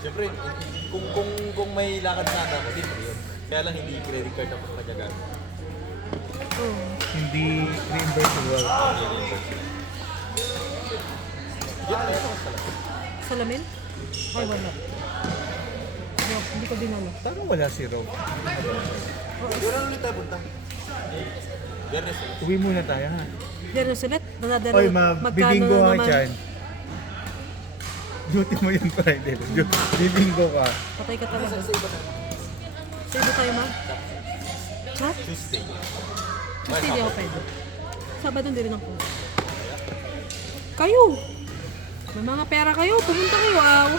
Siyempre, kung may lakad sana ako, din yun. Kaya lang hindi credit card ako nagagamit. Oh. Hindi reimbursable. Hindi reimbursable. Yun na yun ako talaga. Salamin? Ay, wala. No, hindi ko dinala. Parang wala si Rob. Doon na ulit tayo punta. Biyernes ulit. Uwi muna tayo ha. Diyan ulit, nadadala. Oy, magkano mabibingo na ka naman? dyan. Duty mo yun Friday. Bibingo ka. Patay ka talaga. Sa iba na. Sa iba tayo, ma? Ha? Tuesday. Kasi hindi ako pwede. Sabado hindi rin ako. Kayo! May mga pera kayo, pumunta kayo, aw.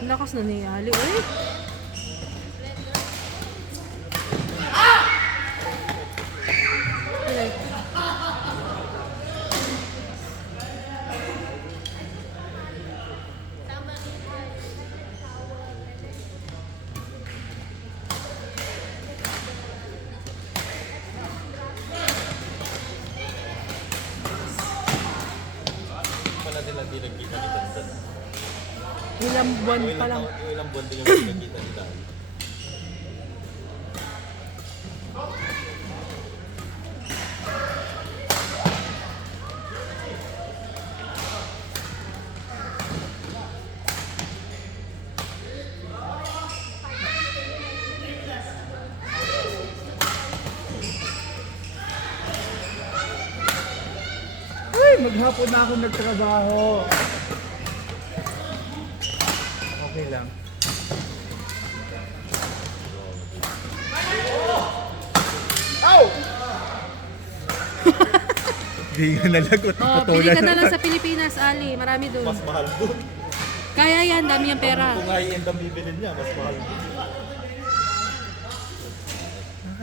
Ang lakas na ni Ali, eh. Pala din lang din nagkita ni Dandan. Ilang buwan pa lang. Ilang buwan din yung nagkita ni Dan. Ay, maghapon na ako nagtrabaho. Okay lang. Ow! Di nga nalagot. Oh, bili ka na lang sa Pilipinas, Ali. Marami doon. Mas mahal doon. Kaya yan, dami yung pera. Kung high-end ang bibilin niya, mas mahal doon.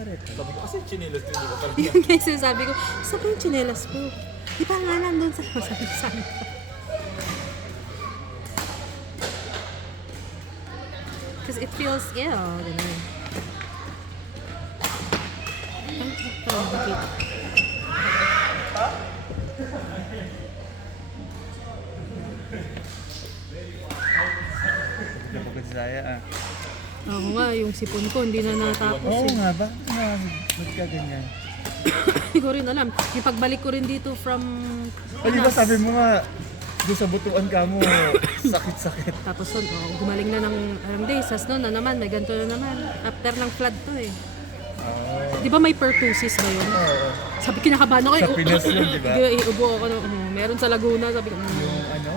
Sabi ko, kasi chinelas din, di ba? Parang Yun guys, sabi ko, saan ba yung tsinelas ko? Di ba nga nandun sa sabi. Because it feels ill. Ganun. Ay, parang bakit? Napagod saya ah. Ako nga, yung sipon ko, hindi na natapos Oo eh. nga ba? Ba't ka ganyan? Hindi ko rin alam. Yung pagbalik ko rin dito from O di ba sabi mo nga, doon sa butuan ka mo, sakit-sakit. Tapos gumaling na ng ilang days. Sas noon na naman, may ganito na naman. After ng flood to eh. Di ba may pertussis ba yun? Oo. Sabi kinakabahan ako. Sa Pinas yun, di ba? Iubo ako. Meron sa Laguna. Sabi ko, Yung ano?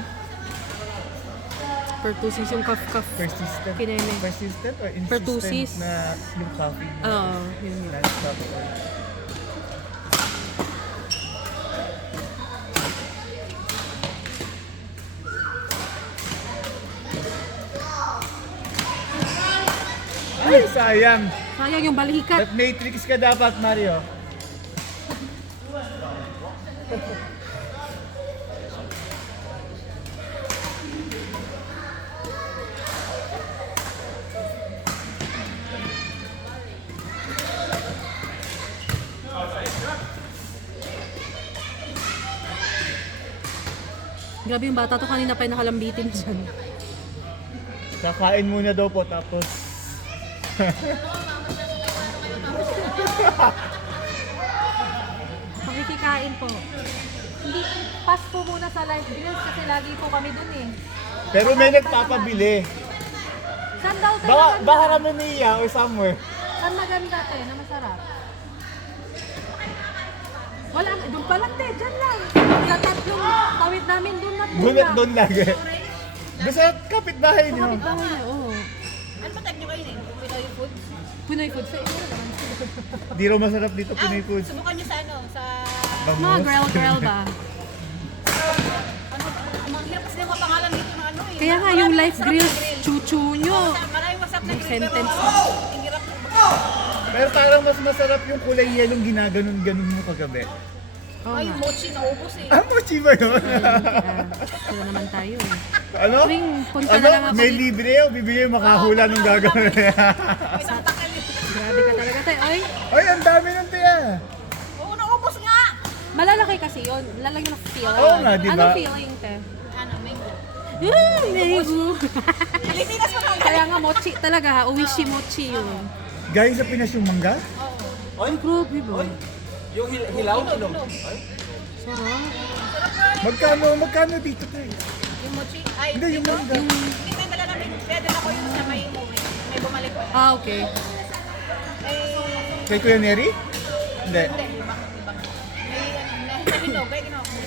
pertussis yung cough. Persistent? Kineme. Persistent or insistent Pertussis. na yung coffee? Oo, yun yun. Non-stop or... Ay, sayang. Sayang yung balikat. At Matrix ka dapat, Mario. Grabe yung bata to, kanina pa yung nakalambitin dyan. Kakain muna daw po, tapos... Pakikikain po. Hindi, pass po muna sa live grills kasi lagi po kami dun eh. Pero may nagpapabili. Saan daw tayo Baka maganda? Ramania or somewhere. Saan maganda tayo na masarap? Wala, doon pa lang tayo, dyan lang. Sa tatlong tawid namin, doon na po Bunot lang. doon lagi. Doon sa kapitbahay Sa niyo. kapitbahay niya, oo. Ano pa type nyo kayo Pinoy food? Pinoy food sa inyo. Di raw masarap dito, Pinoy food. Subukan nyo sa ano, sa... Mga Bangus. girl ba? Ano, ang hirap kasi yung mga pangalan dito ng ano eh. Kaya nga yung life grills, chuchu nyo. Maraming masarap na Yung grill, pero sentence. ang hirap. Pero parang mas masarap yung kulay yelong ginaganon-ganon mo kagabi. Oo Ay, nga. mochi naubos eh. Ah, mochi ba yun? Sila naman tayo eh. Ano? Tuwing punta Ano? na lang ako May dito. libre o bibigay makahula ng gagawin. May isang takal eh. Grabe ka talaga tayo. Ay, Ay, ang dami ng tiya. Oo, naubos nga. malalaki kasi yun. Lalagyan ng feel. Oo nga, di ba? Anong feeling, te? Ano, mango. Mango. Pilipinas pa kang Kaya nga mochi talaga ha. Uwishi mochi yun. Galing sa Pinas yung mangga? Oo. Ay, Grabe ba? ay. Yung hilaw, inom. Ay, Sarap. Magkano dito tayo? Yung mochi. Ay, Hindi, yung dito? mangga. Hindi tayo dala namin. Kaya dala ko yung sa may bumalik pa. Ah, okay. Ay, Kay Kuya Neri? Hindi. hindi. Ibang. May sa hinog. Kaya ginawa ko.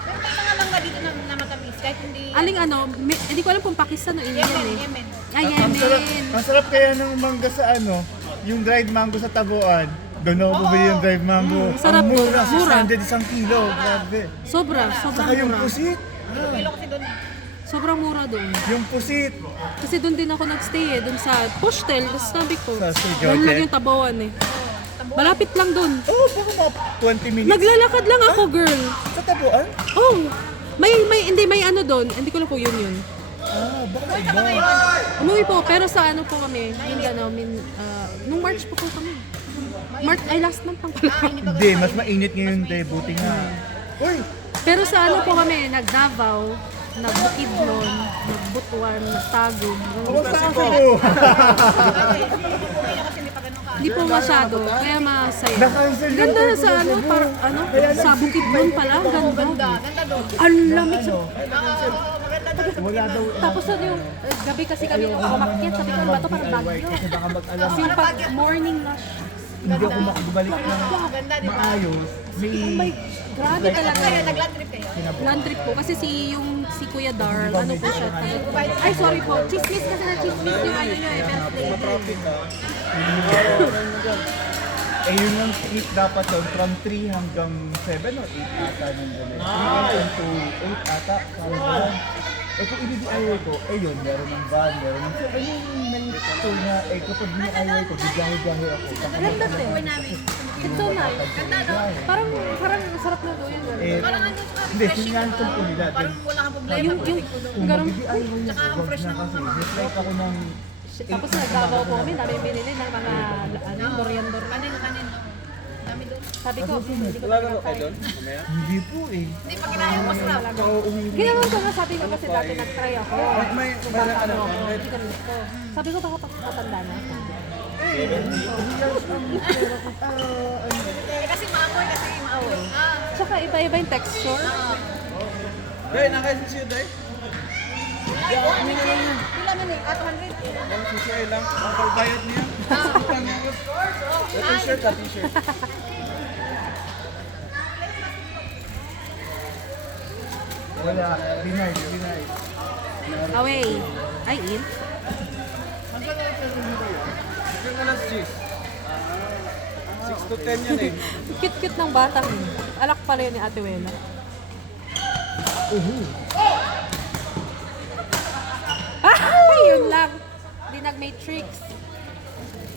Pero may mga mangga dito na matamis. Kahit hindi. Aling ano, hindi ko alam kung Pakistan o Indian Yemen, eh. Yemen. Ay, Yemen. Ang sarap kaya ng mangga sa ano, yung dried mango sa Tabuan. Doon ako bumili yung dried mango. sarap Ang mura, doon. Mura. 600 isang kilo. Grabe. Sobrang Saka yung mura. pusit. Kilo kasi doon eh. Sobrang mura doon. Yung pusit. Kasi doon din ako nagstay eh, doon sa Pushtel, tapos sabi ko, Sa Sir doon lang George. yung Tabawan eh. Malapit lang doon. Oh, baka mga 20 minutes. Naglalakad lang ako, girl. Sa Tabuan? Oh, may ano doon, hindi ko lang po yun. Ah, baka Saka iba. ngayon. Umuwi po, pero sa ano po kami, Mindanao, nung March po kami. March, ay last month lang pala. Hindi, mas mainit ngayon, te. Buti nga. Uy, Pero sa ano po kami, nag-Davao, nag-Bukidnon, nag-Butuan, nag-Tagum. kumusta ang Cebu? Kasi hindi pa ganun ka. Hindi po masyado, kaya masaya. Na-cancel yung Ganda tour ko sa sa ano, Cebu. ano, sa Bukidnon pala, ganda. Ganda. Ganda doon. Ang lamig sa... Oo, maganda doon. Wala daw. Tapos ano yung gabi kasi kami nung umakyat, sabi ko, ano ba ito parang bagyo. Kasi baka mag-alam. Kasi yung pag morning rush, Hindi ako makabalik ng Ganda, di ba? maayos. May grabe talaga. Kaya nag-land trip kayo. Land trip po, kasi si Kuya Darl, ano po siya, ay sorry po, chismis kasi na chismis yung ano nyo eh, birthday. eh yun ang trip dapat yun, from 3 hanggang 7 or 8 ata nandun eh. 3 to 8 ata. Sabi ko lang. Eh kung i-DIY ko, eh yun, meron ng van, meron ng... Eh yung nalito na, eh kapag DIY ko, bigahe-gahe ako. Ganda din. It's so nice. Parang sarap na doon yun. Eh, Parang andun ka. hindi, sinyanton ko nila. Parang wala kang problema. Yung Kung ganun. mag-DIY yung Tsaka ang wag fresh na ng kasi, mga- reflect ako ng... Tapos nag-Davao po kami, dami binili ng mga ano, doriandor. Kanin. Dami doon. Sabi ko, hindi ko kayo doon? Hindi po eh. Hindi pa kinaya mo masarap. Ginawa ko nga, sabi ko kasi dati nag-try ako. Kung bata ako, hindi ko gusto. Sabi ko baka matanda na. Kasi maamoy kasi maamoy. Tsaka iba-iba yung texture. Day, nakasin siya, Day. Pila man eh, 200. Ang susiya lang. Ang pagbayad niya. T-shirt ka, t-shirt. Wala, denied. Away. Ay, in. Yung alas 6. 6 to 10 yan eh. Cute-cute ng batang yun. Alak pala yun ni Ate Wela. Ah, yun lang. Di nag-matrix.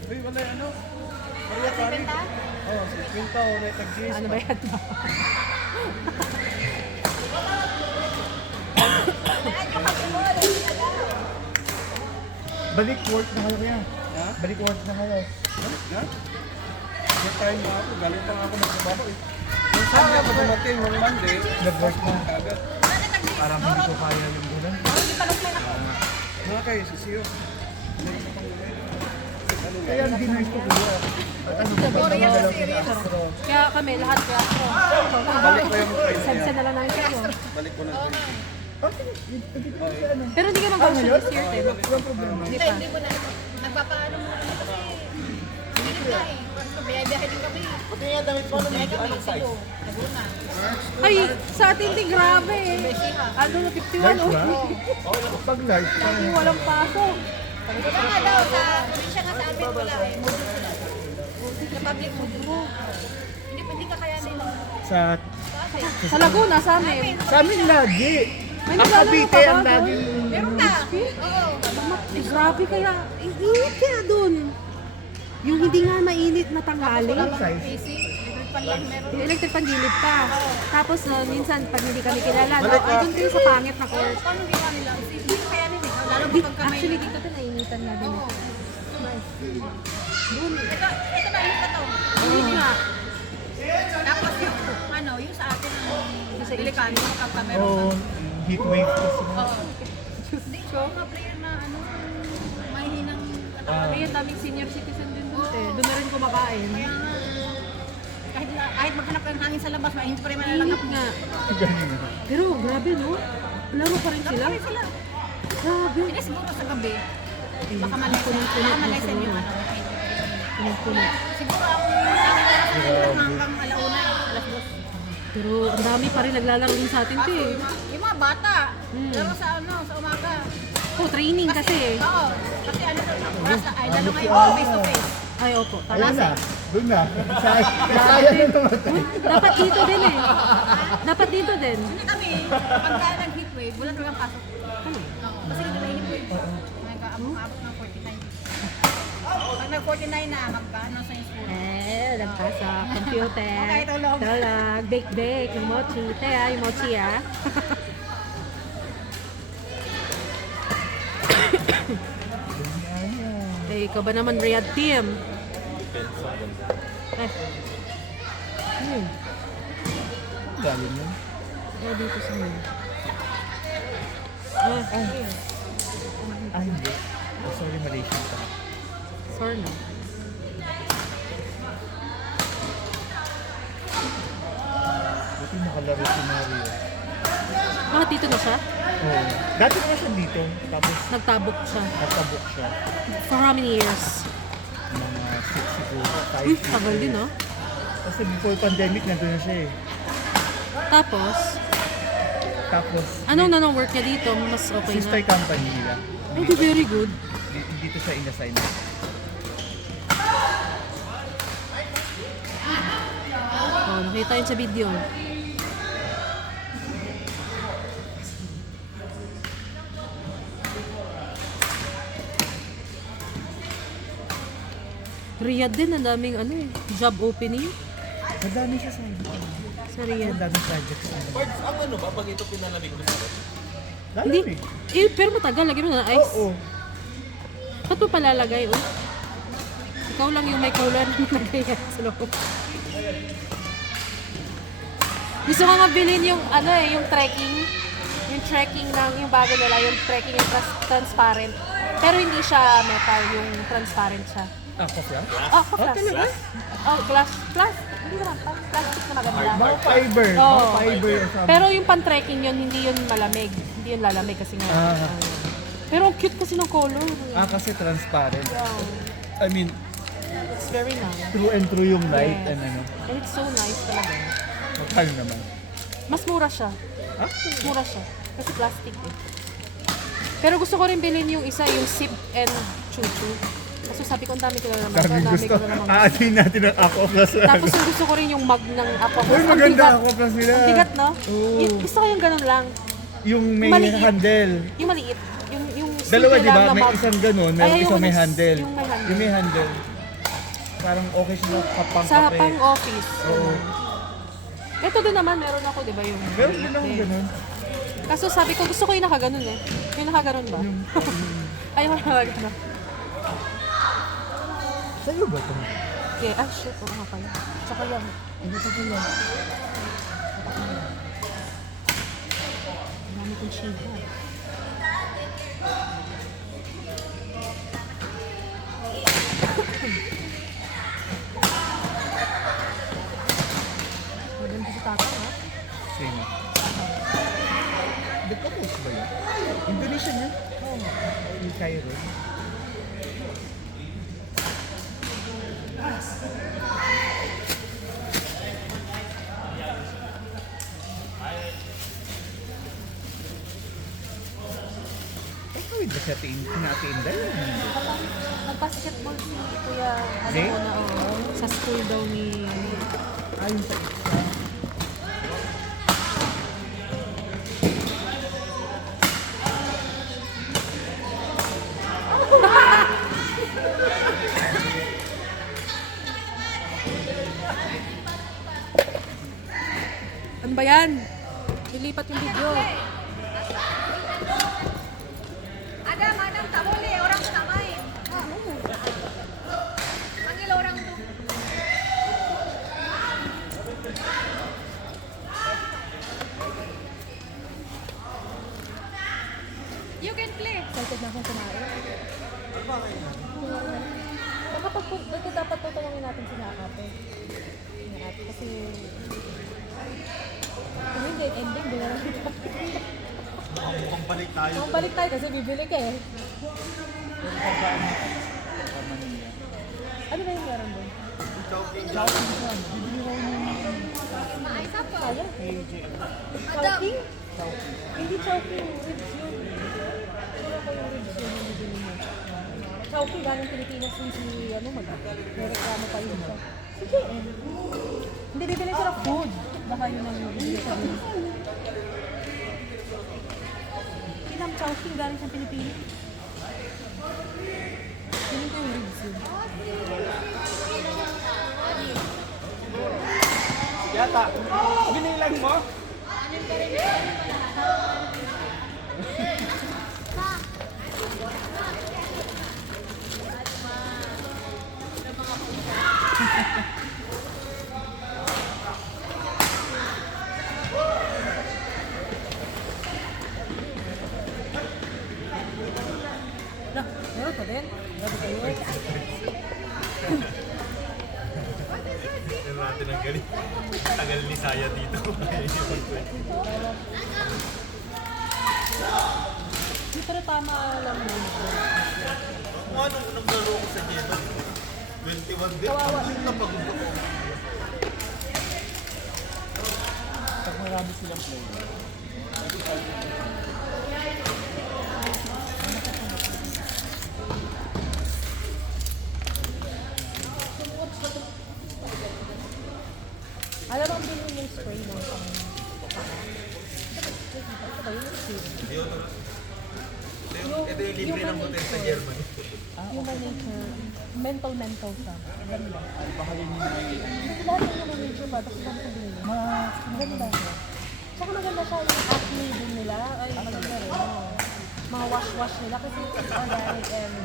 Uy, wala ano. Maria pare. Oh, si Quinta o Retag Ano ba yan? Balik work na kayo kaya. Ha? Balik work na kayo. Balik na? May time na ako. Galing pa nga ako magtrabaho eh. Yung Sunday ako dumating, yung Monday, Nag-work na. agad. Parang hindi ko kaya yung gano'n. Mga kayo, sisiyo. Kaya ang denied ko kuya. Ano ba ba dalaw sila Astro? Kaya kami, lahat kaya ako. Balik ko yung price niya. Sense na lang namin kayo. Balik ko na. Hindi ko sa ano. Pero hindi ka mag-grocery this year, Tim. Walang problema. Hindi mo na. Nagpapaano mo na kasi. Hindi na eh. Biyahe din kami. Kaya damit pa naman. Anong size? Laguna. Ay, sa atin din grabe eh. Ano na 51 Light oh. ba? Pag light, Lagi walang pasok. Wala nga daw sa probinsya nga sa amin wala eh. Mood sila. Sa public mood. Hindi ka kayanin. sa Sa Laguna, sa amin. sa amin lagi. May Ang naglalaro Cavite pa ba ang doon? laging... Meron na. Oo. Eh, grabe kaya. Init kaya dun. Yung hindi nga mainit na tanghali. AC. Meron pa lang meron. Yung electric pan gilid pa. Tapos minsan pag hindi kami kilala, no, ay doon kayo sa pangit na court. Paano ginawa nila? Hindi ko kaya nila. Lalo Di, pagka may... actually dito din nainitan nga din. Oo. Doon. Ito ba, init pa to? Init nga. Tapos yung, yung sa atin, Sa delikado kapag meron Oo, heat wave kasi. Oo. Hindi, mga player na mahihinang Kaya daming senior citizen din doon eh. Doon na rin kumakain. kaya nga, kahit maghanap ng hangin sa labas, hindi pa rin malalangap. Init nga. Pero grabe no? Laro pa rin sila. Kaya sila. Grabe. Hindi siguro sa gabi, baka Punong-puno malesen na yung siguro. Punong-puno. Siguro ang tanging oras na hanggang alauna, alas 2. Pero ang dami pa rin naglalaro din sa atin to eh. Yung mga bata, laro sa sa umaga. Oh, training kasi eh. Oo, kasi ay lalo ngayon face to face. Ay, opo. Ayan Tama na, doon na. Kaya na naman. Dapat dito din eh. Dapat dito din. Hindi kami, pagka nag-heat wave, wala talagang pasok. Ano? Oo, kasi hindi na heat wave. Nag-aabot ng 49. Pag nag-49 na, magkano sa school? Nagpasa. Computer. Okay, tulog. Tulog. Bake. Yung mochi. Yung mochi ah. Eh, ikaw ba naman, Riyadh team? Depends sa ganda. Eh. Galing mo. Dito sa mga. Ay, hindi. Oh, sorry, Malaysian pa. Sorry no. Buti nakalaro si Mario. Bakit dito na siya? Oo. Dati na siya dito, tapos Nagtabok siya. nagtabok siya. For how many years? Mga 6 siguro, 5 Uy, tagal din ah. Kasi before pandemic, nandun na siya eh. Tapos, Tapos, anong work niya dito? Mas okay sister na. company nila. Ay, di very good. Dito siya in-assign. Oh, nakita yun sa video. Riyadh din, ang daming job opening Madami siya sa sa Riyadh. Madami projects na. Pards, ang ano ba? Pag ito pinalamig mo sa rep? Lalo Hindi, eh. pero matagal. Lagyan mo na ng ice. Oo. Ba't mo palalagay, oh? Ikaw lang yung may cooler na nilagay yan sa loob. Gusto ko nga bilhin yung, yung trekking. Yung trekking ng, yung bago nila, yung trekking yung transparent. Pero hindi siya metal, yung transparent siya. Ah, kasi ah? Oh, glass. Oh, glass. Hindi naman, plastic na maganda. Mga fiber. Oo. Mga fiber or something. Pero yung pan-trekking yun, hindi yun malamig. Hindi yun lalamig kasi nga. Ah. Pero ang cute kasi ng color. Ah, kasi transparent. Wow. I mean, It's very nice. true and true yung light Yes. and ano. And it's so nice talaga. Makal naman. Mas mura siya. Ah? Mura siya. Kasi plastic eh. Pero gusto ko rin bilhin yung isa, yung Sip and Chuchu. Kasi sabi ko, ang dami ko na naman. Dami Ang dami gusto. ko na naman. Aatin natin ang Aqua Plus. Tapos yung gusto ko rin yung mug ng Aqua Plus. Uy, Ang maganda bigat. Aqua Plus nila. Ang bigat, no? Oo. Gusto ko yung ganun lang. Yung may Maliit. handle. Yung maliit. Yung Dalawa, simple di ba? lang na May mug. isang ganun, Ay, may ayoko isang may nung- handle. Yung may handle. Yung may handle. Parang okay siya kapang Sa kape. pang-office. Oo. Ito din naman, meron ako, di ba? Yung Meron din ako ganun. Kaso sabi ko, gusto ko yung nakaganon eh. Yung nakaganon ba? Ayaw ko nakaganon. Sa'yo ba ito? Yeah, shit. Oo nga pala. Tsaka yan. Ano ito pala? Ang dami kong chibo. Maganda si Tata, ha? Same. The couples ba yun? Indonesian yun? Oo. Yung Cairo. Kawid ba siya tinatinda yun? Nag-basketball si Kuya, Jay? ko na, sa school daw ni, Ayun sa isa. Ilipat yung video. Adam, tak boleh. Orang tu tak main. Panggil orang tu. You can play. Excited na akong kumain. Bakit dapat tutulungin natin si Ate? Kasi kung hindi, ending, di na lang kita. Mukhang balik tayo. Kung balik tayo kasi bibili ka eh. Ano ba yung meron doon? Maayos apa? Sayang. Chowking? Hindi chowking, ribs yun. Wala ko yung ribs yun yung bibili mo. Chowking galing Pilipinas yun si may reklamo pa yun siya. Sige eh. Hindi bibili ko ng food. Baka yun ang bibili siya rin. Kinam chowking galing sa Pilipinas. Piling ko yung ribs yun. Yata, binilang mo? Nah, meron pa din. Grabe kayo. Pero natin ang galing. Tagal ni Saya dito. Hindi pero tama lang yun. Kung anong naglaro ko sa Jeba, 21 din. Kawawa. Napagod ako. Pag marami silang player. Alam mo, bilhin yung spray ng pang... Ito ba yun? Deodorant. Ito yung libre ng hotel sa Germany. Human nature. Mental siya. Ganda. Baka yun yung Kasi lahat ng human nature ba? Tapos lang ito bilhin. Maganda. Tsaka maganda siya yung acne din nila. Ay, maganda rin. Mga wash nila kasi organic and,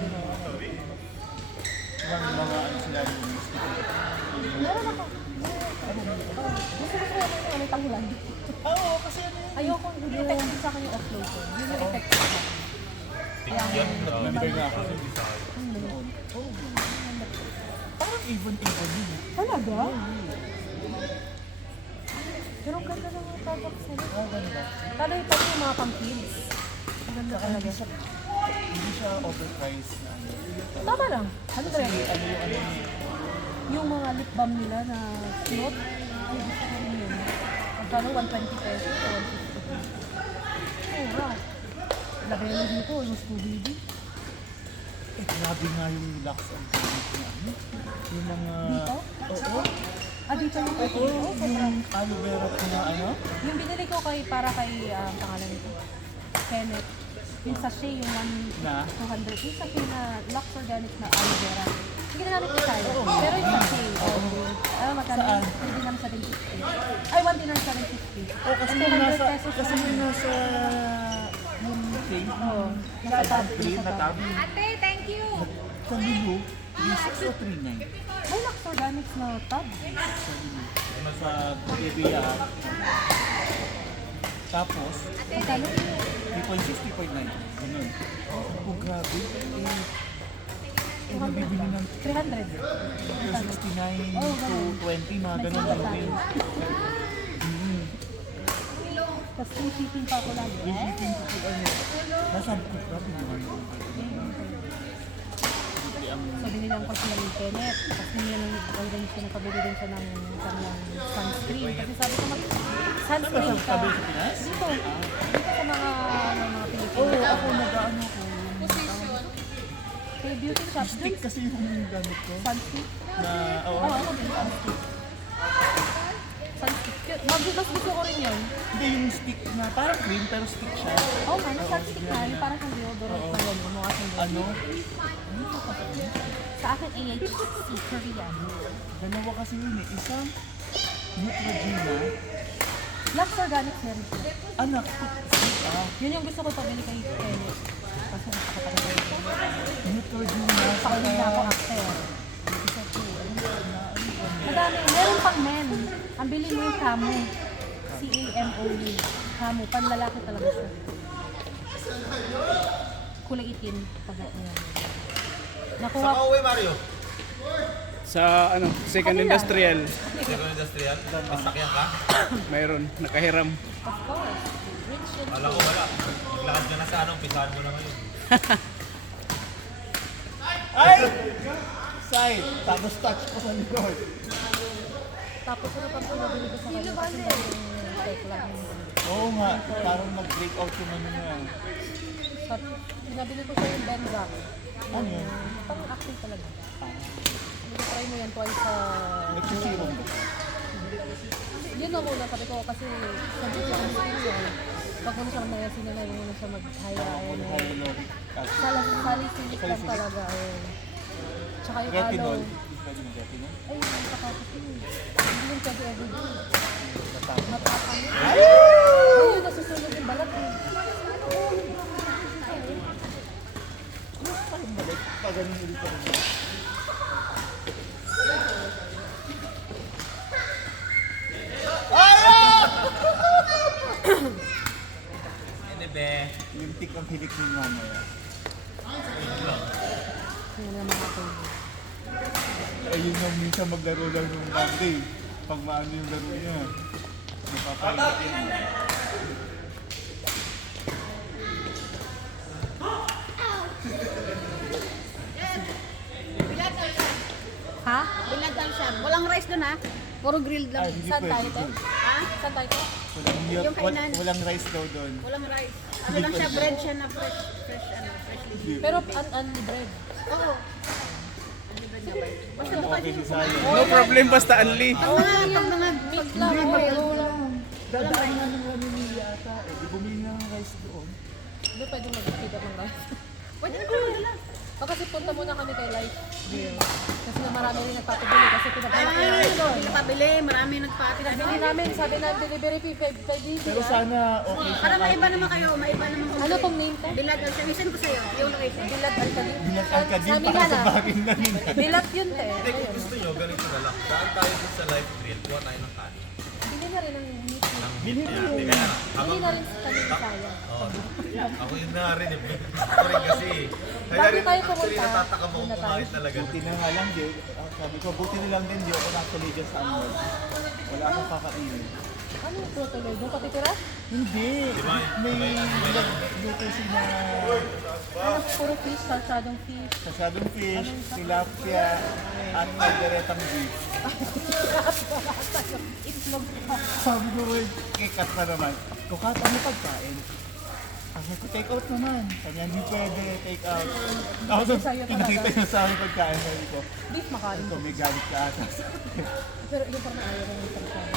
mga ano sila yung meron ako. Gusto ko yung may tangulan. Oo, kasi ano yun. Ayoko, hindi effective sa akin yung offlotion. Yun yung effective sa akin. Yan, Nabibigay nga ako. Ano? Parang even yun. Talaga? Pero ang ganda ng mga products nila. Lalo yung pati yung mga pang-kids. Ang ganda talaga. Hindi siya overpriced na ano. Tama lang. Ano Kasi talaga? ano yung ano niya. Yung mga lip balm nila na cute. Ay, gusto ko rin yun. Magkano? 120 pesos o 150? Mura. Laki yung nito ko. Yung Scooby. Eh, grabe nga yung Lux and Tonic na ano. Yung mga... Dito? Oo. Dito yung Oo, yung aloe vera ko na ano. Yung binili ko para kay pangalan nito. Kenneth. Yung sachet, yung Na? 200. Yung sachet na Lux Organic na aloe vera. Hindi na namin isa yun. Pero yung sachet. Magkano? Saan? Hindi namin 750. Ay, 1 dinar 750. Oo, kasi And yung 200 nasa... pesos Kasi lang. yung nasa... Yung thing. Oo. Nasa tab 3 na tab. Ate, thank you. Sa Lulu, 3.6 o 3.9. May Lux Organics na tab. Sa BBA. Tapos, Magkano? 3.6, 3.9. Ganun. Oh, grabe. Eh, nabibili ng 300. 69 Oh, to ganun. 20, mga May ganun sila lang tayo. din. Tapos free shipping pa ako lagi. Yung shipping ko po, ano, nasa ko, grabe naman yung So, binilang ko sila ni Kenneth. Tapos nililang siya, nakabili din siya ng kanyang sunscreen. Kasi sabi ko sunscreen ka. sabi sa Pinas? Dito. Dito sa mga Pilipino. Oo, ako nag-ano ko. Kay beauty shop. Stick kasi yung gamit ko. Sunscreen. Na, oo. Oo, ako din. Sunscreen. Sunscreen. Mas gusto ko rin yun. Hindi yung stick na parang cream pero stick siya. Oo, man. Sunscreen na. Yung parang kang deodorant na yun. Mukha kang deodorant. Ano? Sa akin, AHC Korean. Dalawa kasi yun eh. Isang Neutrogena Lux Organic Series. Anak. Yun yung gusto ko pabili kay Kenny. Kasi nakakapagod ko. Neutrogena. Sa kanya na ako after. Isa po. Madami. Meron pang men. Ang bili mo yung Camu. C-A-M-O-U. Camu. Panlalaki talaga siya. Kulay itim. Pag yan. Nakuha Saan ka uwi, Mario? Sa ano, second Kanila. industrial, Second industrial? May sakyan ka? mayroon, nakahiram. Of course. Rich and Wala ko wala. Naglakad ka na sa ano, umpisahan mo na ngayon. Ay! Side. Tapos touch ko sa likod. Tapos ano pa po nabili ko sa kanya kasi yung tech lang. Oo nga. Parang nag-break out yung ano niya. Sa, pinabili ko siya yung Ben Rock. Ano yun? Pang acting talaga. Try mo yan twice sa... Nagsiserum ba? Yun ang una, sabi ko kasi sabi ko ang senior. Pag muna siyang nayasin na yung muna siya mag-haya. Hyaluronic acid. Salicylic lang talaga. Tsaka yung Retinol. aloe. Pwede mo retinol? Ay, nakakapit yun. Hindi yun pwede everyday. Matapang yun. Ay! Ayun, nasusunod yung balat eh. Parang balik. Pag ganun ulit pa rin. Hindi, be. Yung tik ang hilik ni mamaya. Yun ang mga kayo. Ayun yung minsan maglaro lang ng Monday. Pag maano yung laro niya. Napapaingat yun. Bilad lang siya. Ha? Bilad lang siya. Walang rice doon ha. Puro grilled lang. Ay, hindi Saan tayo pwede. te? Ha? Saan tayo te? Walang milk, Yung kainan. walang rice daw doon. Walang rice. Ano lang siya, bread siya na fresh, freshly. Pero unli bread. Oo. Ano ba niya ba? Basta bukas Okay, yung si Sayo. No problem, basta unli. pag mga Meat lang. Dadaan nga ng Ramili yata. Eh, di bumili na ng rice doon. Hindi pwede mag-feed up ng rice. pwede na pala madala. O kasi punta muna kami kay Life Grill. Kasi na marami rin nagpapabili kasi pinabalik na Ay, yun doon. hindi pabili. Marami nagpapili. Pinabili namin, sabi na delivery fee 5 Pero sana okay siya. Para maiba naman kayo, maiba naman kayo. Ano pong name te? Bilad lang siya. Minsan ko sa'yo, yung location. Bilad Alcalin. Binatang ka din Sabi para nga sa na, bagay na nila. Bilad yun te. Hindi, kung gusto nyo, ganito na lang. Saan tayo dun sa live grill? Kuha tayo ng kanin. Bili na rin ng meat. Binili Kaya, yun. teka na. Bili Habang, na rin kami sa Saya. Oo. Ako yun na rin eh. Ako rin kasi. Kaya Bago rin, tayo actually pumunta, natataka mo muna kung tayo. kumain talaga. Buti na nga lang, Jay. Sabi ko, buti na lang din, di ako actually dyan sa Anwar. Wala akong kakainin. Ano yung tutuloy? Doon ka titira? Hindi. May nagluto sila Ano, puro fish, salsadong fish. kasadong fish, tilapia, at alderetang beef. Itlog pa. Sabi ko, kay Kat na naman, Kukat, ano pagkain? Sabi ko, take out naman. Sabi niya, hindi pwede, take out. Ako doon, Sa'yo talaga. pinakita niya sa akin pagkain. Sabi ko, Beef makain. ito, may galit ka ata. Pero yung parang ayaw ko yung salsadong.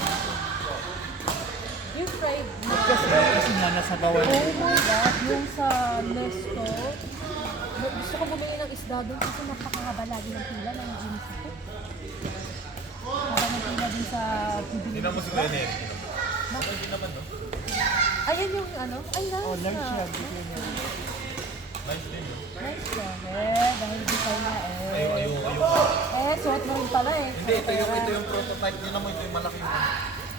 Yung fried na. kasi nga nasa bawal. Oh my God, yung sa Nesto, gusto ko bumili ng isda doon kasi napakahaba lagi ng pila ng jeans ko. Haba ng pila din sa bibili. Hindi na mo si Kuya Neri. Ayan yung ano, ay nice Oh, lunch na. siya. bigyan niya. Nice din yun. Nice na. Dahil design na Ayaw. suot mo rin pala eh. Hindi, ito yung prototype niya naman. Ito yung malaki yung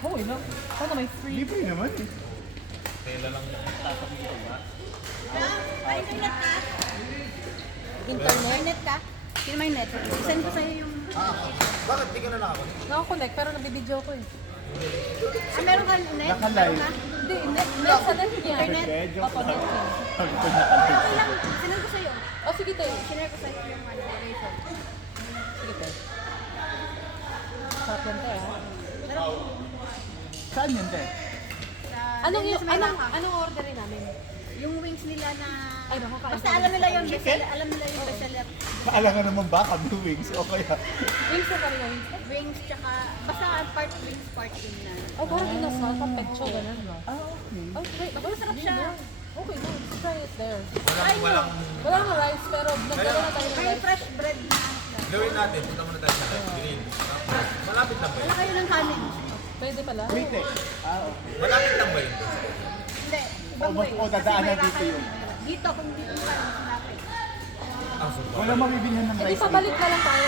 Oh, ino. Sana may free. Libre naman eh. tela lang. Internet ka? Internet. Internet ka? Sino may net? Send ko sa'yo yung... Bakit? Di ka na nakakon? Nakakonect pero nabibidyo ko eh. meron ka net? Nakalive. Meron ka? Hindi, net sa net niya. Internet? Eh, joke Opo, net lang. niya. Sabi ko nakalive. Okay lang. Sinend ko sa'yo. Oh, sige tayo. Sinend ko sa'yo yung location. Sige tayo. Sarap yan tayo ha. Pero Saan yun, te? sa... Anong, yun sa may baka. anong orderin namin? Yung wings nila na... Ay, naku, kain Basta tayo. alam nila yung bestseller. Alam nila yung bestseller. Alam nga naman ba, kami wings o kaya? Wings na kami ng Wings tsaka... Basta part wings, part in na. Oh, parang inasal, pang pecho, ganun ba? Ah, okay. Oh, try. Masarap siya. Okay, no. Let's try it there. Walang. Wala nga rice, pero nagkaroon na tayo ng May rice. fresh bread na. Gawin natin. Punta muna tayo sa live grill. Tapos, malapit lang ba Wala yun? kayo ng kanin. Pwede pala. Wait eh. Okay. Malapit lang ba yun? Hindi. Ibang way. O, dadaan na Kasi may dito yun. lakad. Dito, kung dito ka lang, malapit. Ah, so, Wala mabibilihan ng Hindi rice pabalik na lang tayo.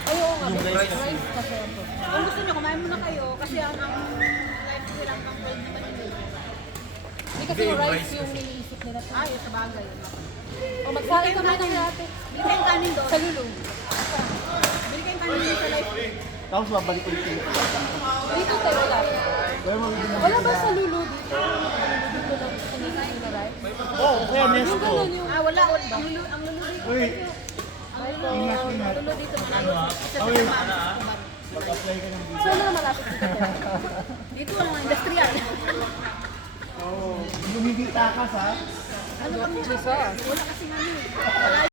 Ay, oo nga. Yung may rice rice kasi ito. Kung gusto nyo, kumain muna kayo. Kasi ang life nila, ang gold naman yun. Hindi kasi yung rice yung niliisip nila. Ah, yun sa bagay. O, magsahin kami ng latte. Bili kayong kanin doon. Sa Lulu. Bili kayong kanin doon sa life. Tapos babalik ulit yung Dito tayo wala. Wala mabibilihan Wala ba sila. sa Lulu dito? Dito lang sa niliisip na rice? Oo, kaya Yung Nesco. ganun yung... Ah, wala. Ang lulu dito. Uy, Ingat, ingat. Ang lulu dito. Isa sa Uy. mga. mag-apply ka ng So, ano na malapit dito tayo? Dito lang, industrial. Oo. Yung hindi takas ha. Ano bang Jesus? Wala kasing ano eh. Wala